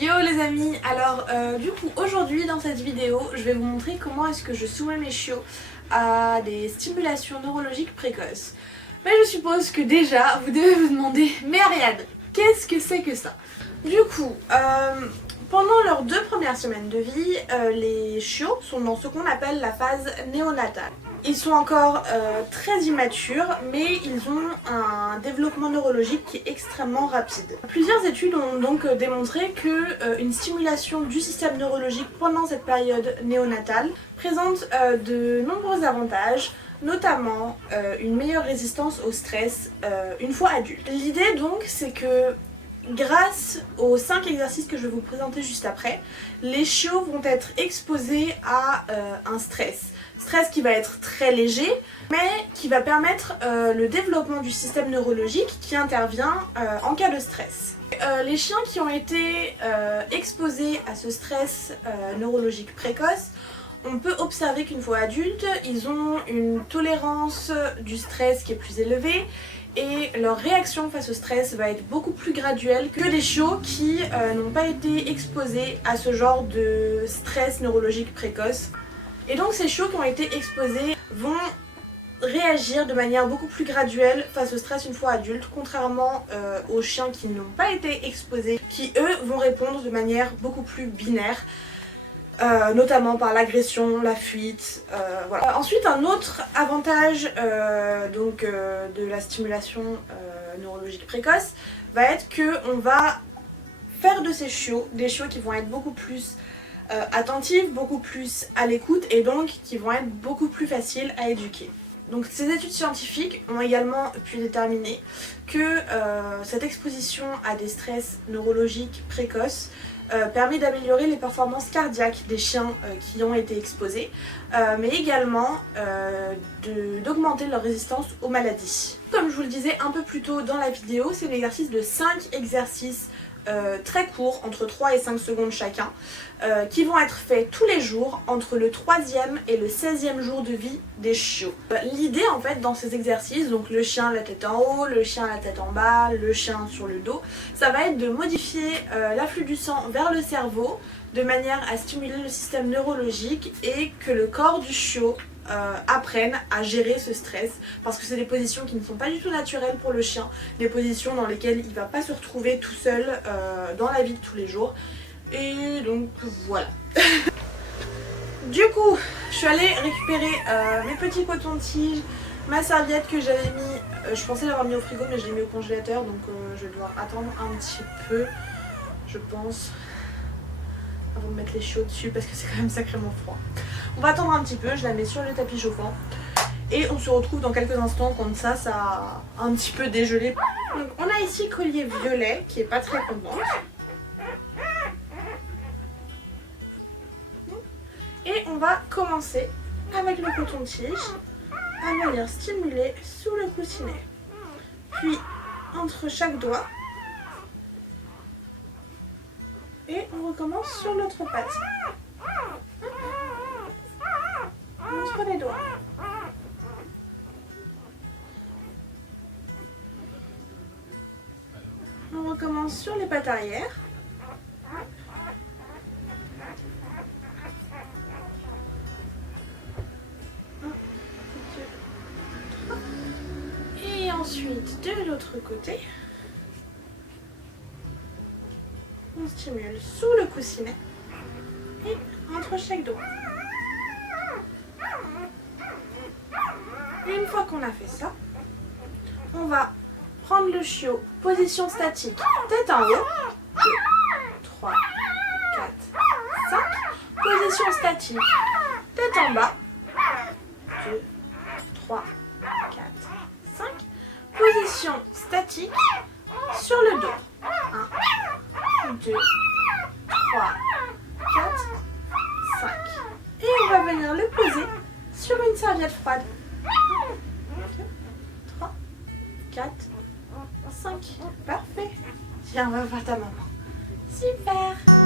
Yo les amis, alors du coup aujourd'hui dans cette vidéo je vais vous montrer comment est-ce que je soumets mes chiots à des stimulations neurologiques précoces. Mais je suppose que déjà vous devez vous demander, mais Ariane, qu'est-ce que c'est que ça? Du coup, pendant leurs 2 premières semaines de vie, les chiots sont dans ce qu'on appelle la phase néonatale. Ils sont encore très immatures, mais ils ont un développement neurologique qui est extrêmement rapide. Plusieurs études ont donc démontré qu'une stimulation du système neurologique pendant cette période néonatale présente de nombreux avantages, notamment une meilleure résistance au stress une fois adulte. L'idée donc c'est que grâce aux 5 exercices que je vais vous présenter juste après, les chiots vont être exposés à un stress. Stress qui va être très léger, mais qui va permettre le développement du système neurologique qui intervient en cas de stress. Les chiens qui ont été exposés à ce stress neurologique précoce, on peut observer qu'une fois adultes, ils ont une tolérance du stress qui est plus élevée et leur réaction face au stress va être beaucoup plus graduelle que les chiots qui n'ont pas été exposés à ce genre de stress neurologique précoce. Et donc ces chiots qui ont été exposés vont réagir de manière beaucoup plus graduelle face au stress une fois adultes, contrairement aux chiens qui n'ont pas été exposés, qui eux vont répondre de manière beaucoup plus binaire. Notamment par l'agression, la fuite, voilà. Ensuite un autre avantage de la stimulation neurologique précoce va être qu'on va faire de ces chiots des chiots qui vont être beaucoup plus attentifs, beaucoup plus à l'écoute et donc qui vont être beaucoup plus faciles à éduquer. Donc ces études scientifiques ont également pu déterminer que cette exposition à des stress neurologiques précoces permet d'améliorer les performances cardiaques des chiens qui ont été exposés, mais également d'augmenter leur résistance aux maladies. Comme je vous le disais un peu plus tôt dans la vidéo, c'est un exercice de 5 exercices très courts, entre 3 et 5 secondes chacun, qui vont être faits tous les jours entre le 3e et le 16e jour de vie des chiots. L'idée en fait dans ces exercices, donc le chien la tête en haut, le chien la tête en bas, le chien sur le dos, ça va être de modifier l'afflux du sang vers le cerveau de manière à stimuler le système neurologique et que le corps du chiot apprennent à gérer ce stress, parce que c'est des positions qui ne sont pas du tout naturelles pour le chien, des positions dans lesquelles il ne va pas se retrouver tout seul dans la vie de tous les jours. Et donc voilà. Du coup, je suis allée récupérer mes petits cotons-tiges, ma serviette que j'avais mis, je pensais l'avoir mis au frigo mais je l'ai mis au congélateur, donc je dois attendre un petit peu, je pense, avant de mettre les chiots dessus parce que c'est quand même sacrément froid. On va attendre un petit peu, je la mets sur le tapis chauffant et on se retrouve dans quelques instants quand ça a un petit peu dégelé. Donc on a ici collier violet qui est pas très content. Et on va commencer avec le coton-tige à venir stimuler sous le coussinet. Puis entre chaque doigt. Et on recommence sur l'autre patte. Entre les doigts. On recommence sur les pattes arrière. Et ensuite de l'autre côté, on stimule sous le coussinet et entre chaque doigt. Une fois qu'on a fait ça, on va prendre le chiot, position statique, tête en haut, 2, 3, 4, 5, position statique, tête en bas, 2, 3, 4, 5, position statique sur le dos, 1, 2, 3, 4, 5, et on va venir le poser sur une serviette froide. 3, 4, 5. Parfait. Tiens, on va voir ta maman. Super.